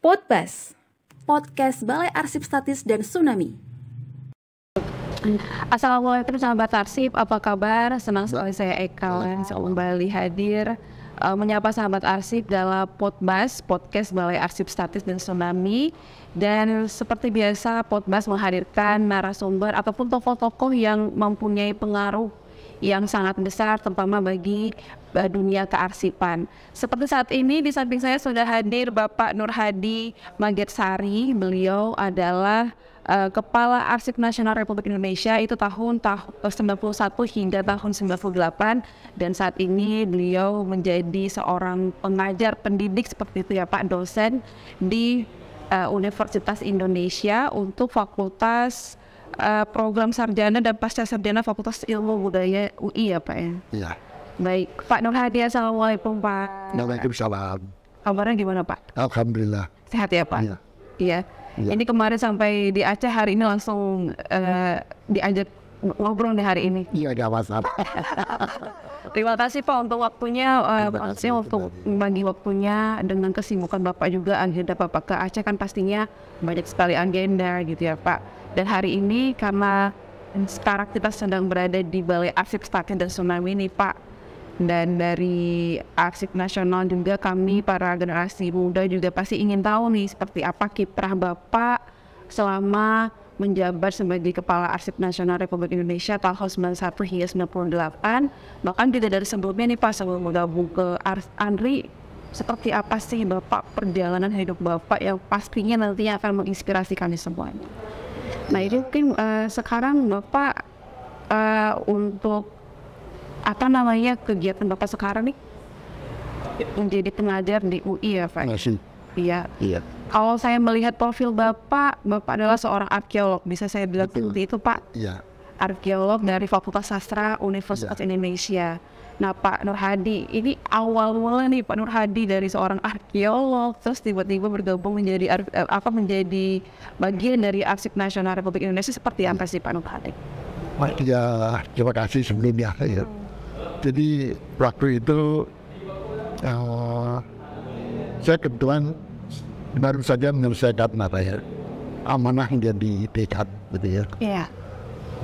Podbas, podcast Balai Arsip Statis dan Tsunami. Assalamualaikum sahabat Arsip, apa kabar? Senang sekali saya Eka kembali hadir menyapa sahabat Arsip dalam Podbas, podcast Balai Arsip Statis dan Tsunami. Dan seperti biasa, Podbas menghadirkan narasumber ataupun tokoh-tokoh yang mempunyai pengaruh yang sangat besar terutama bagi dunia kearsipan. Seperti saat ini di samping saya sudah hadir Bapak Nur Hadi Magetsari. Beliau adalah Kepala Arsip Nasional Republik Indonesia itu tahun 91 hingga tahun 98, dan saat ini beliau menjadi seorang pengajar pendidik seperti itu ya Pak, dosen di Universitas Indonesia untuk Fakultas program sarjana dan pasca sarjana Fakultas Ilmu Budaya UI ya Pak ya? Iya. Baik, Pak Nur Hadi, assalamualaikum Pak. Waalaikumsalam. Kabarnya gimana Pak? Alhamdulillah. Sehat ya Pak? Iya. Iya. Ya. Ini kemarin sampai di Aceh, hari ini langsung diajak ngobrol di hari ini. Iya, gak masalah. Terima kasih Pak untuk waktunya, untuk membagi waktunya dengan kesibukan Bapak juga, agenda Bapak ke Aceh kan pastinya banyak sekali agenda gitu ya Pak. Dan hari ini karena sekarang kita sedang berada di Balai Arsip Statis dan Tsunami nih Pak, dan dari Arsip Nasional juga kami para generasi muda juga pasti ingin tahu nih seperti apa kiprah Bapak selama menjabat sebagai Kepala Arsip Nasional Republik Indonesia tahun 91 hingga 98. Bahkan tidak dari sebelumnya nih Pak, sebelum bergabung ke ANRI, seperti apa sih Bapak perjalanan hidup Bapak yang pastinya nantinya akan menginspirasi kami semuanya. Nah ini mungkin sekarang Bapak untuk apa namanya kegiatan Bapak sekarang nih menjadi pengajar di UI ya Pak? Iya. Iya. Kalau saya melihat profil Bapak adalah seorang arkeolog, bisa saya bilang seperti itu Pak? Iya. Arkeolog dari Fakultas Sastra Universitas Indonesia. Nah Pak Nur Hadi, ini awal mula nih Pak Nur Hadi dari seorang arkeolog, terus tiba-tiba bergabung menjadi menjadi bagian dari Arsip Nasional Republik Indonesia, seperti apa sih Pak Nur Hadi? Ya, terima kasih sebelumnya. Ya. Jadi waktu itu saya kebetulan baru saja menyelesaikan amanah jadi dekan gitu ya. Iya.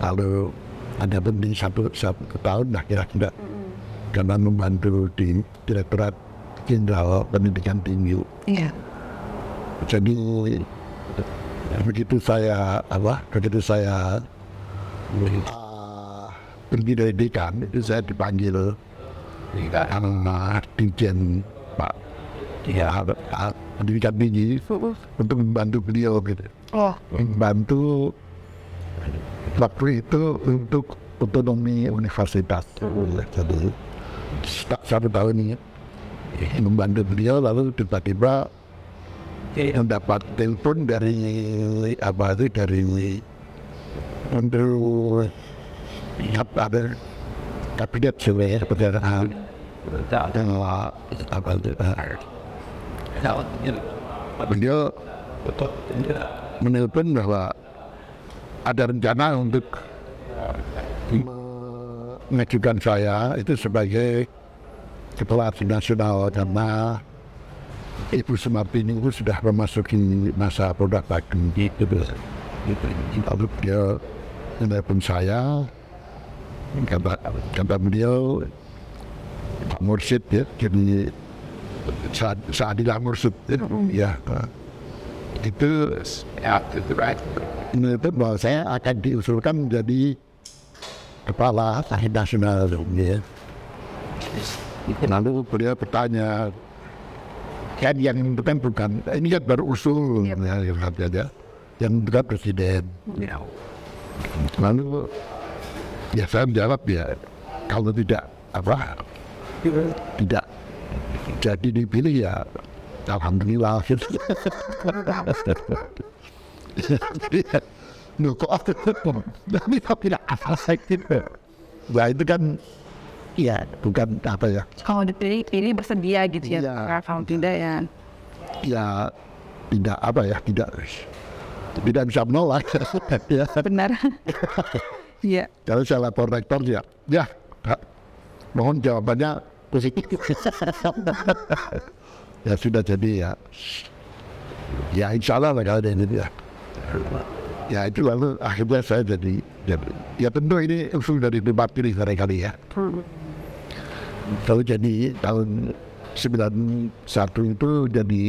Lalu ada penting satu tahun lah kira-kira. Karena membantu di Direktorat Jenderal Pendidikan Tinggi. Iya. Jadi begitu saya pergi dari dekan, itu saya dipanggil sama Dirjen Pak Pendidikan Tinggi untuk membantu beliau gitu. Membantu waktu itu untuk otonomi universitas. Jadi satu tahun ini membantu beliau, lalu tiba-tiba mendapat telepon dari untuk ada kabinet sebenarnya perdana beliau menelpon bahwa ada rencana untuk mengajukan saya itu sebagai Kepala Arsip Nasional karena Ibu Sumartini itu sudah memasuki masa produk baku gitu. Lalu dia menelpon saya, kata beliau Pak Mursyid ya, jadi Saadilah Mursyid ya, itu menelpon bahwa saya akan diusulkan menjadi Kepala Arsip Nasional ya. Lalu beliau bertanya, kan yang menentukan bukan, ini kan baru usul ya, yang bukan presiden. Lalu ya saya menjawab ya, kalau tidak jadi dipilih ya alhamdulillah. Kok tidak asal gitu. Nah itu kan ya bukan apa ya. Kalau dipilih ini bersedia gitu ya. Kalau tidak ya. Ya tidak apa ya, tidak bisa menolak. Ya. Benar. Iya. Kalau saya lapor rektor ya mohon jawabannya positif. Ya sudah, jadi ya Ya insya Allah nggak ada ini ya. Ya itu lalu akhirnya saya jadi ya tentu ini usul dari tempat pilih barangkali ya. Lalu jadi tahun 91 itu jadi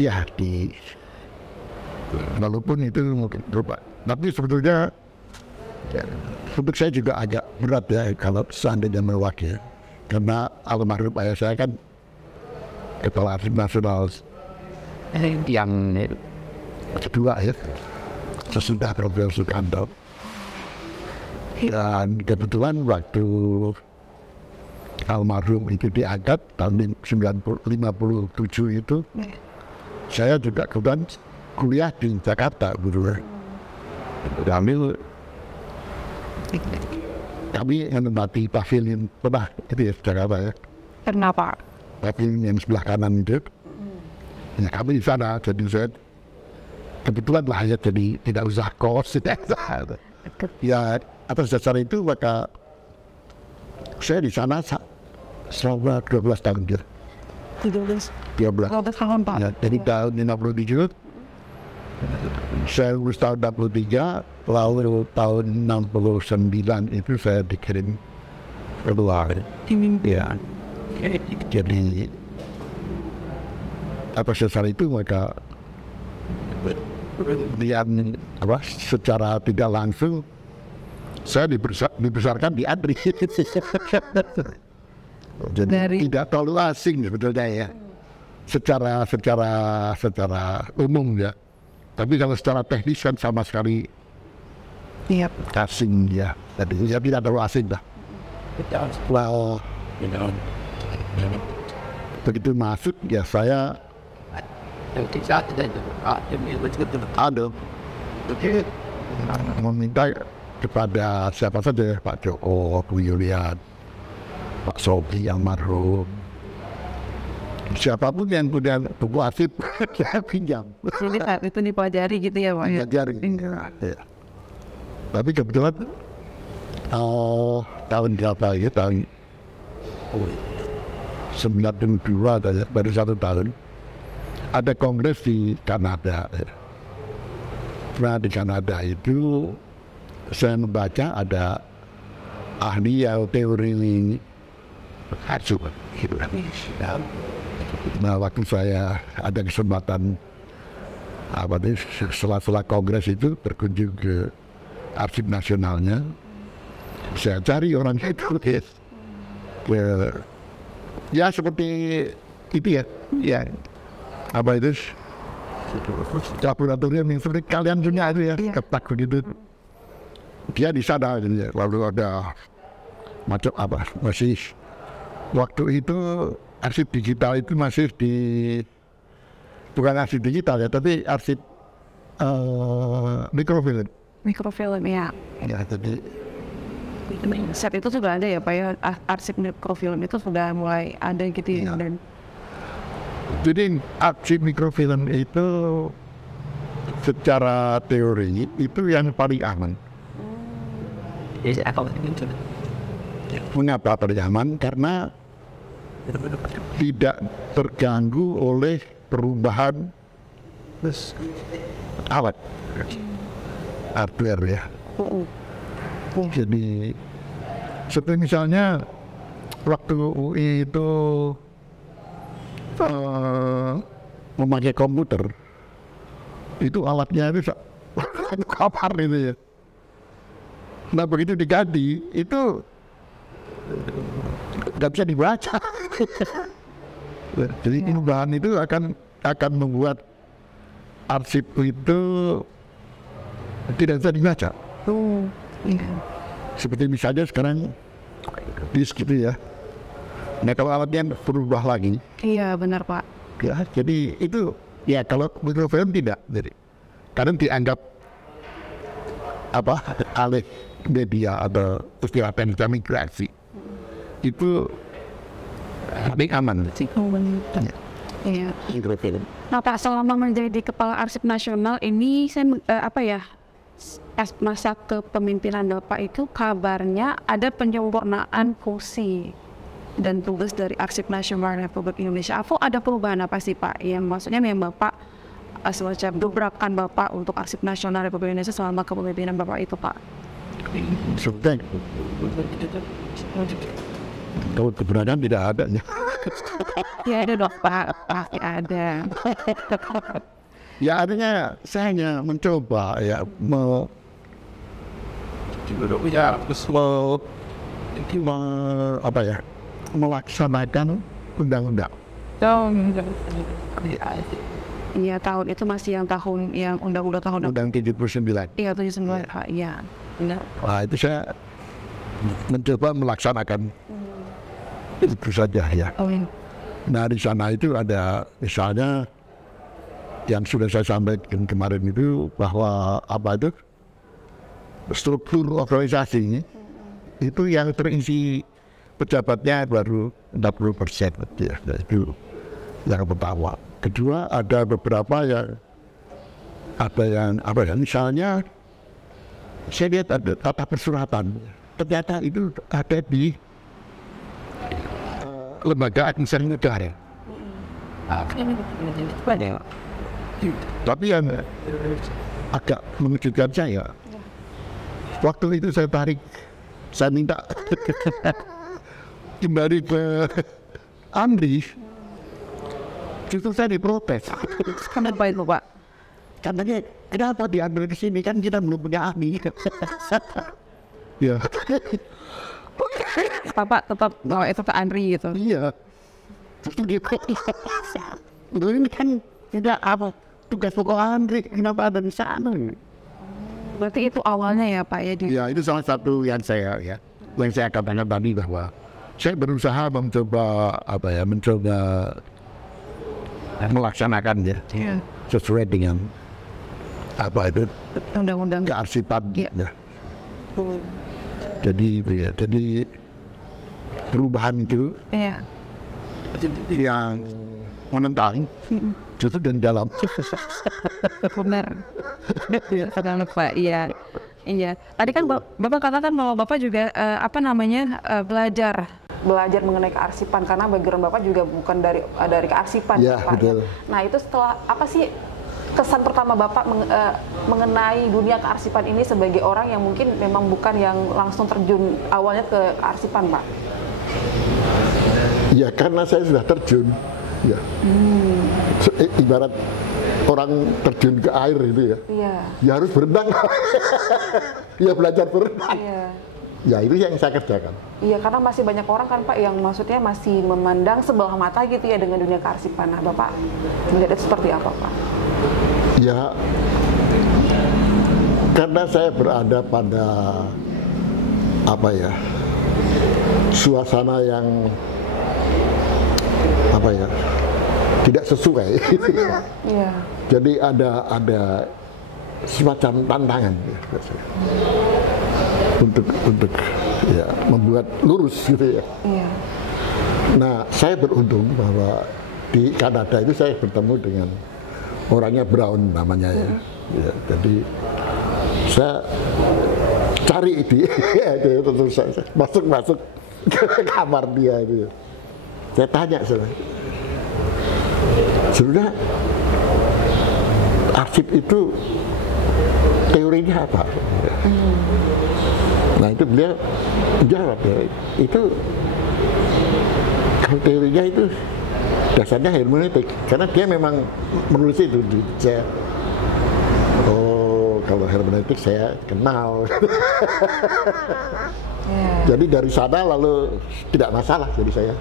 ya di walaupun itu mungkin berubah. Tapi sebetulnya ya, untuk saya juga agak berat ya kalau seandainya mewakili. Karena almarhum ayah saya kan Kepala Arsip Nasional yang kedua ya, sesudah Profesor Sukanto. Dan kebetulan waktu almarhum itu diangkat tahun 1957 itu, saya juga kebetulan kuliah di Jakarta, guru. Kami menempati pavilion pernah itu ya Jakarta ya. Kenapa? Pavilion yang sebelah kanan itu. Ya, kami di sana, jadi saya kebetulan lah ya, jadi tidak usah kos, tidak usah. Ya atas dasar itu maka saya di sana selama 12 tahun gitu. 13 tahun Pak. Ya, dari tahun 57 saya lulus tahun 63, lalu tahun 69 itu saya dikirim keluar. Ya, jadi atas dasar itu maka secara tidak langsung saya dibesarkan di ADRI. Jadi tidak terlalu asing sebetulnya ya, secara umum ya. Tapi kalau secara teknis kan sama sekali asing ya. Jadi ya tidak terlalu asing lah. Well, begitu masuk ya saya meminta kepada siapa saja, Pak Joko, Bu Yulian, Pak Sobri almarhum, siapapun yang punya buku arsip saya pinjam. Jadi saat itu dipelajari gitu ya Pak? Pelajari. Ya. Tapi kebetulan tahun berapa ya, tahun 92 ya, baru 1 tahun ada kongres di Kanada. Nah di Kanada itu saya membaca ada ahli teori hasil. Nah waktu saya ada kesempatan setelah kongres itu berkunjung ke Arsip Nasionalnya, saya cari orang itu ya seperti itu ya, ya apa itu laboratorium yang seperti kalian punya itu ya, ketak begitu. Dia di sana, lalu ada macam apa, masih waktu itu arsip digital itu masih bukan arsip digital ya, tapi arsip mikrofilm. Mikrofilm ya. Ya, jadi saat itu sudah ada ya Pak ya, arsip mikrofilm itu sudah mulai ada gitu ya. Dan jadi arsip mikrofilm itu secara teori itu yang paling aman. Mengapa paling aman? Karena tidak terganggu oleh perubahan alat hardware ya. Jadi seperti misalnya waktu UI itu memakai komputer, itu alatnya itu kapan itu ya. Nah begitu diganti itu nggak bisa dibaca. Jadi perubahan itu akan membuat arsip itu tidak bisa dibaca. Seperti misalnya sekarang disk gitu ya. Nah kalau alatnya berubah lagi. Iya benar Pak. Ya jadi itu ya kalau mikrofilm tidak, jadi kadang dianggap apa alih media atau istilah migrasi itu lebih aman sih. Iya. Mikrofilm. Nah Pak, selama menjadi Kepala Arsip Nasional ini saya masa kepemimpinan Bapak itu kabarnya ada penyempurnaan fungsi dan tugas dari Arsip Nasional Republik Indonesia. Apa ada perubahan apa sih Pak? Yang maksudnya memang Bapak semacam dobrakan Bapak untuk arsip nasional Republik Indonesia selama kepemimpinan Bapak itu, Pak? Sebenarnya kalau keberadaan tidak ada. Ya ada dong Pak, pasti ada. Ya adanya saya hanya mencoba ya melaksanakan undang-undang. Iya, tahun itu masih yang tahun yang undang-undang tahun Undang 79. Iya 79 Pak, iya benar. Nah itu saya mencoba melaksanakan itu saja ya. Nah di sana itu ada misalnya yang sudah saya sampaikan kemarin itu bahwa apa itu struktur organisasi itu yang terisi pejabatnya baru 60% ya, itu yang pertama. Kedua ada beberapa yang misalnya saya lihat ada tata persuratan, ternyata itu ada di lembaga administrasi negara. Tapi yang agak mengejutkan saya, waktu itu saya minta kembali ke Andri, justru saya diprotes. Kenapa itu Pak? Katanya kenapa diambil ke sini, kan kita belum punya ahli. Ya. Bapak tetap bawa itu ke Andri gitu. Iya. Justru diprotes. Ini kan tidak apa tugas pokok Andri, kenapa ada di sana? Berarti itu awalnya ya Pak ya? Ya itu salah satu yang saya katakan tadi bahwa saya berusaha mencoba melaksanakan ya sesuai dengan undang-undang kearsipan ya. Jadi perubahan itu yang menentang justru dari dalam. Benar. Benar Pak, iya. Tadi kan Bapak katakan bahwa Bapak juga belajar mengenai kearsipan karena background Bapak juga bukan dari kearsipan ya, Pak. Betul. Nah itu setelah apa sih kesan pertama Bapak mengenai dunia kearsipan ini sebagai orang yang mungkin memang bukan yang langsung terjun awalnya ke kearsipan Pak? Ya karena saya sudah terjun. Ya. Ibarat orang terjun ke air itu ya. Iya. Ya harus berenang. Ya belajar berenang. Iya. Ya itu yang saya kerjakan. Iya, karena masih banyak orang kan Pak yang maksudnya masih memandang sebelah mata gitu ya dengan dunia kearsipan. Nah, Bapak melihat itu seperti apa Pak? Ya, karena saya berada pada suasana yang tidak sesuai. Iya. Jadi ada semacam tantangan untuk membuat lurus gitu ya. Iya. Nah, saya beruntung bahwa di Kanada itu saya bertemu dengan orangnya Brown namanya ya. Ya jadi saya cari dia, terus saya masuk ke kamar dia itu. Saya tanya sebenarnya arsip itu teorinya apa? Nah itu beliau jawab ya, itu kalau teorinya itu dasarnya hermeneutik, karena dia memang menulis itu. Saya, kalau hermeneutik saya kenal. Jadi dari sana lalu tidak masalah jadi saya.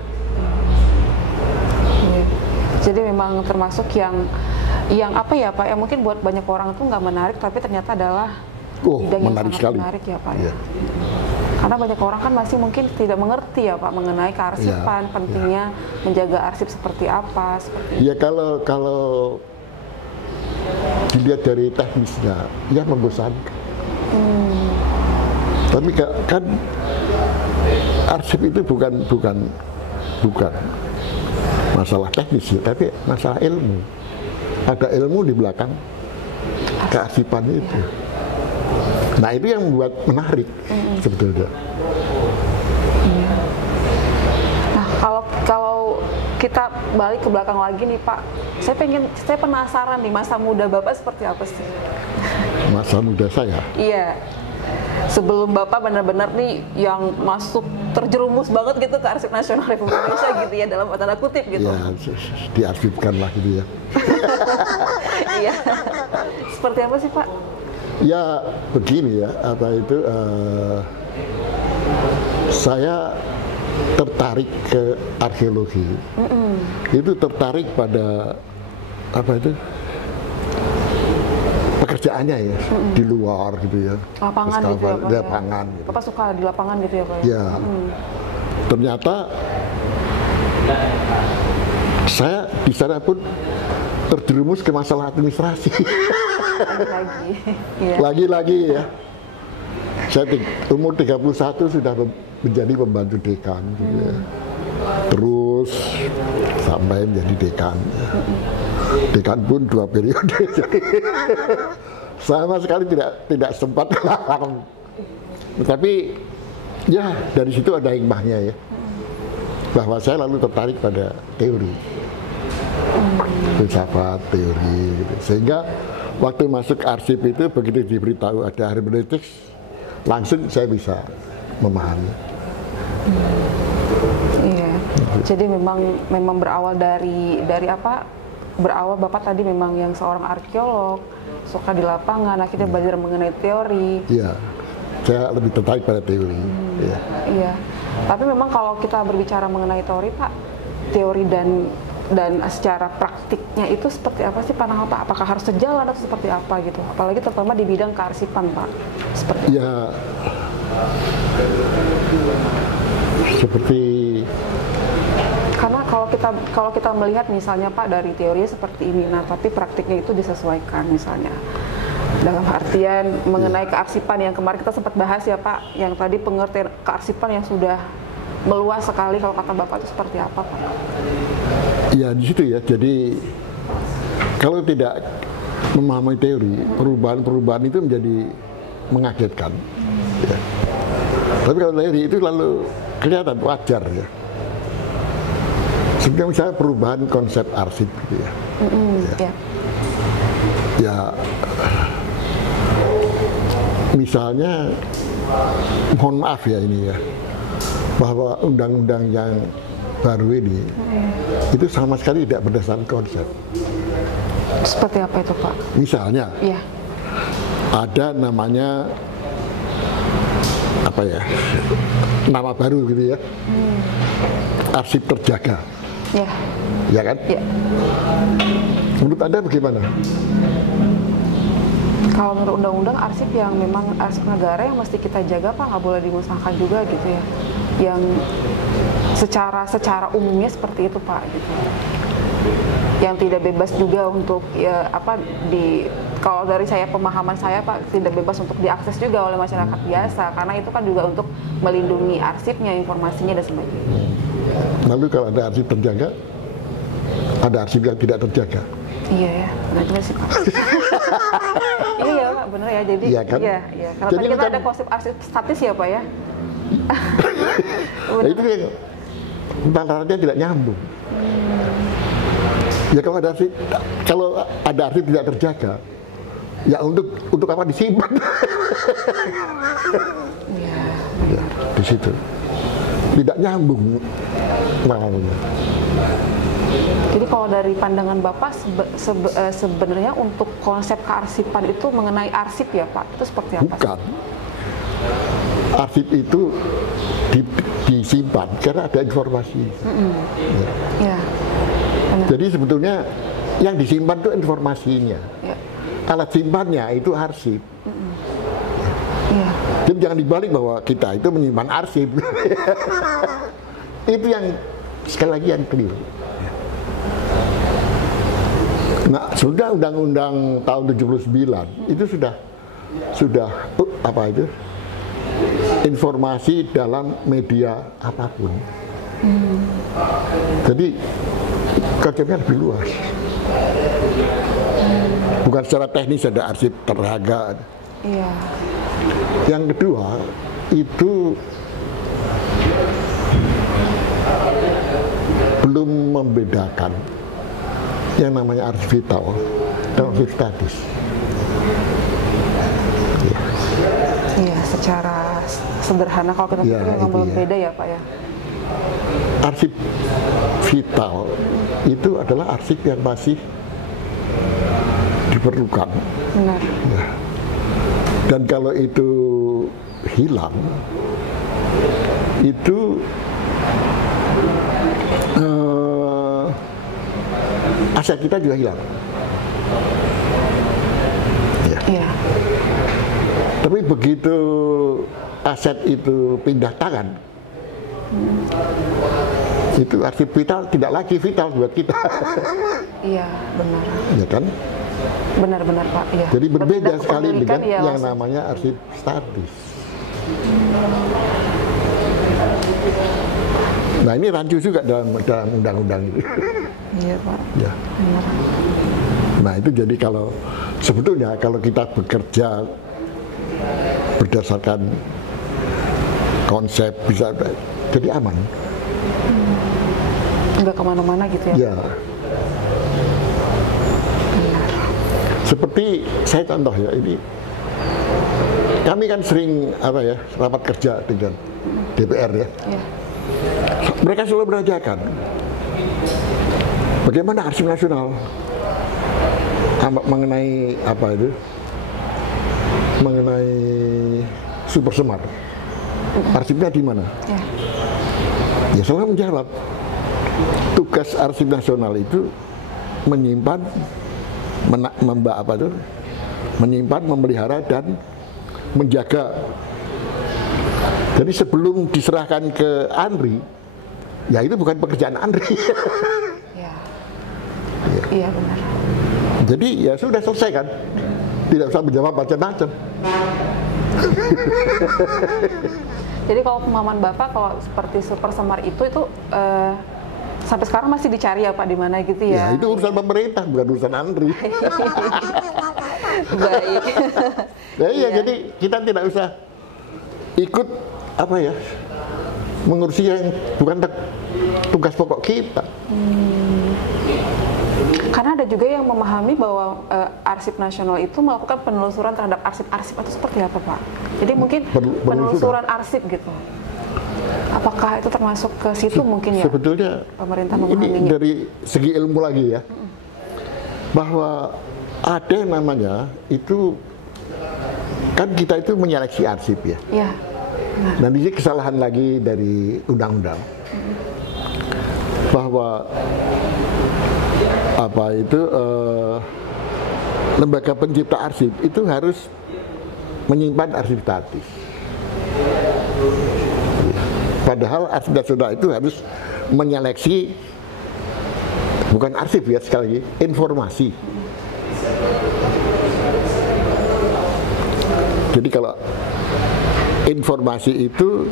Jadi memang termasuk yang apa ya Pak, yang mungkin buat banyak orang itu nggak menarik, tapi ternyata adalah bidang yang sangat sekali. Menarik ya Pak. Ya. Karena banyak orang kan masih mungkin tidak mengerti ya Pak mengenai kearsipan, pentingnya menjaga arsip seperti apa. Ya kalau dilihat dari teknisnya, ya membosankan. Tapi kan arsip itu bukan masalah teknis ya, tapi masalah ilmu. Ada ilmu di belakang kearsipan itu. Nah itu yang membuat menarik sebetulnya. Nah kalau kita balik ke belakang lagi nih Pak. Saya penasaran nih masa muda Bapak seperti apa sih? Masa muda saya? Iya. Sebelum Bapak benar-benar nih yang masuk terjerumus banget gitu ke Arsip Nasional Republik Indonesia gitu ya, dalam tanda kutip gitu. Ya, diarsipkan lah gitu ya. Iya. Seperti apa sih Pak? Ya begini ya, saya tertarik ke arkeologi. Itu tertarik pada pekerjaannya ya, di luar gitu ya. Lapangan gitu ya Pak? Lapangan. Gitu. Bapak suka di lapangan gitu ya Pak? Ya. Ternyata saya di sana pun terjerumus ke masalah administrasi. Lagi-lagi ya. Saya umur 31 sudah menjadi pembantu dekan gitu ya. Terus sampai menjadi dekan. Dekan pun 2 periode. Sama sekali tidak sempat ke lapangan. Tetapi ya dari situ ada hikmahnya ya. Bahwa saya lalu tertarik pada teori. Filsafat, teori gitu. Sehingga waktu masuk arsip itu begitu diberitahu ada hermeneutics, langsung saya bisa memahami. Iya. Jadi memang berawal dari apa? Berawal Bapak tadi memang yang seorang arkeolog, suka di lapangan, akhirnya belajar mengenai teori. Iya. Saya lebih tertarik pada teori. Ya. Iya. Tapi memang kalau kita berbicara mengenai teori Pak, teori dan secara praktiknya itu seperti apa sih pandangan Pak? Apakah harus sejalan atau seperti apa gitu? Apalagi terutama di bidang kearsipan Pak. Seperti karena kalau kita melihat misalnya Pak dari teorinya seperti ini, nah tapi praktiknya itu disesuaikan misalnya. Dalam artian mengenai kearsipan yang kemarin kita sempat bahas ya Pak, yang tadi pengertian kearsipan yang sudah meluas sekali, kalau kata Bapak itu seperti apa Pak? Ya di situ ya, jadi kalau tidak memahami teori, perubahan-perubahan itu menjadi mengagetkan. Ya. Tapi kalau teori itu lalu kelihatan wajar ya. Seperti misalnya perubahan konsep arsip gitu ya. Ya, misalnya mohon maaf ya ini ya, bahwa undang-undang yang baru ini itu sama sekali tidak berdasarkan konsep. Seperti apa itu Pak? Misalnya ada namanya apa ya, nama baru gitu ya, arsip terjaga. Ya kan? Ya. Menurut Anda bagaimana? Kalau menurut undang-undang arsip yang memang arsip negara yang mesti kita jaga Pak, nggak boleh dimusnahkan juga gitu ya. Yang secara umumnya seperti itu Pak gitu. Yang tidak bebas juga untuk ya kalau dari saya, pemahaman saya Pak, tidak bebas untuk diakses juga oleh masyarakat biasa, karena itu kan juga untuk melindungi arsipnya, informasinya dan sebagainya. Lalu kalau ada arsip terjaga, ada arsip yang tidak terjaga. Iya ya, benar sih Pak. Iya Pak, benar ya. Jadi iya kan? Iya. Karena tadi kita ada konsep arsip statis ya Pak ya. Nah, itu yang tatarannya tidak nyambung. Ya kalau ada arsip tidak terjaga, ya untuk apa disimpan? Iya. Ya, di situ tidak nyambung namanya. Jadi kalau dari pandangan Bapak sebenarnya untuk konsep kearsipan itu mengenai arsip ya Pak, itu seperti apa? Bukan. Arsip itu disimpan karena ada informasi. Ya. Jadi sebetulnya yang disimpan itu informasinya. Ya. Alat simpannya itu arsip. Ya. Jadi jangan dibalik bahwa kita itu menyimpan arsip. Itu yang sekali lagi yang keliru. Nah, sudah undang-undang tahun 79 itu sudah apa itu? Informasi dalam media apapun. Jadi konsepnya lebih luas. Bukan secara teknis ada arsip terjaga. Iya. Yang kedua itu belum membedakan yang namanya arsip vital dan arsip statis. Iya, secara sederhana kalau kita pikir memang belum beda ya Pak ya. Arsip vital itu adalah arsip yang masih diperlukan. Benar. Ya. Dan kalau itu hilang, itu aset kita juga hilang. Ya. Iya. Tapi begitu aset itu pindah tangan, itu arsip vital tidak lagi vital buat kita. Iya, benar. Ya kan? Benar-benar Pak. Iya. Jadi berbeda Berpindah sekali dengan ya, yang namanya arsip statis. Nah ini rancu juga dalam undang-undang itu. Iya Pak. Ya. Benar. Nah itu jadi kalau sebetulnya kalau kita bekerja berdasarkan konsep bisa jadi aman. Nggak kemana-mana gitu ya. Ya. Seperti saya contoh ya ini, kami kan sering rapat kerja dengan DPR ya. Iya. Mereka selalu menanyakan bagaimana arsip nasional mengenai mengenai Super Semar, arsipnya di mana? Ya. Ya selalu menjawab tugas arsip nasional itu menyimpan, menyimpan, memelihara dan menjaga. Jadi sebelum diserahkan ke ANRI, ya itu bukan pekerjaan ANRI. Iya. Iya benar. Jadi ya sudah selesai kan, tidak usah menjawab macam-macam. Jadi kalau pemahaman Bapak kalau seperti Super Semar itu sampai sekarang masih dicari ya Pak di mana gitu ya? Ya itu urusan pemerintah bukan urusan ANRI. Baik. Ya, iya, jadi kita tidak usah ikut mengurusi yang bukan tugas pokok kita. Karena ada juga yang memahami bahwa arsip nasional itu melakukan penelusuran terhadap arsip-arsip atau seperti apa Pak? Jadi mungkin penelusuran arsip gitu. Apakah itu termasuk ke situ mungkin ya? Sebetulnya pemerintah memahaminya. Ini dari segi ilmu lagi ya, bahwa ada yang namanya itu kan kita itu menyeleksi arsip ya. Iya. Nah. Dan ini kesalahan lagi dari undang-undang bahwa lembaga pencipta arsip itu harus menyimpan arsip statis. Padahal arsip nasional itu harus menyeleksi bukan arsip ya, sekali lagi informasi. Jadi kalau informasi itu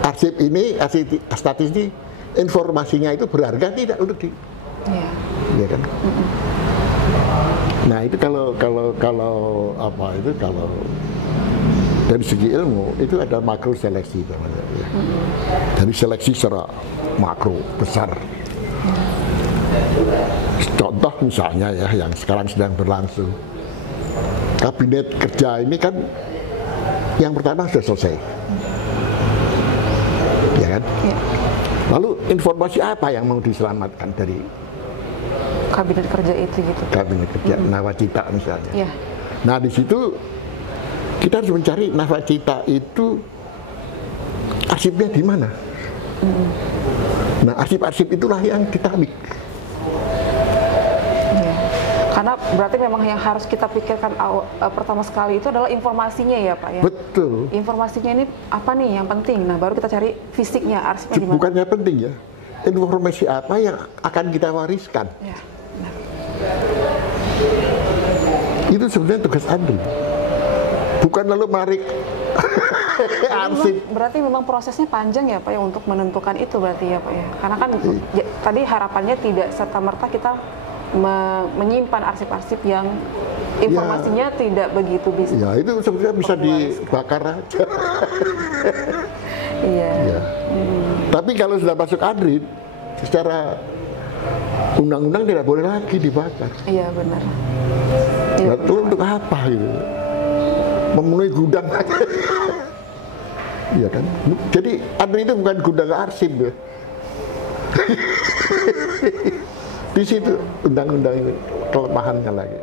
arsip ini, arsip statis ini informasinya itu berharga tidak untuk ya kan? Nah itu kalau dari segi ilmu itu ada makro seleksi namanya ya. Dari seleksi secara makro besar. Contoh misalnya ya yang sekarang sedang berlangsung, kabinet kerja ini kan yang pertama sudah selesai, ya kan? Ya. Lalu informasi apa yang mau diselamatkan dari kabinet kerja itu gitu? Kabinet kerja nawacita misalnya. Ya. Nah di situ kita harus mencari nawacita itu arsipnya di mana. Nah arsip-arsip itulah yang ditarik. Karena berarti memang yang harus kita pikirkan pertama sekali itu adalah informasinya ya Pak ya? Betul. Informasinya ini apa nih yang penting? Nah baru kita cari fisiknya, arsipnya di mana? Bukannya penting ya, informasi apa yang akan kita wariskan. Ya, benar. Itu sebenarnya tugas ANRI. Bukan lalu menarik arsip. Berarti memang prosesnya panjang ya Pak ya untuk menentukan itu berarti ya Pak ya? Karena kan ya, tadi harapannya tidak serta-merta kita menyimpan arsip-arsip yang informasinya tidak begitu bisa. Ya itu sebenarnya bisa dibakar aja. Iya. Ya. Tapi kalau sudah masuk ADRIT, secara undang-undang tidak boleh lagi dibakar. Iya benar. Iya, Nah, itu untuk apa gitu? Memenuhi gudang aja. Iya kan? Jadi ADRIT itu bukan gudang arsip ya. Di situ undang-undang ini kelemahannya lagi.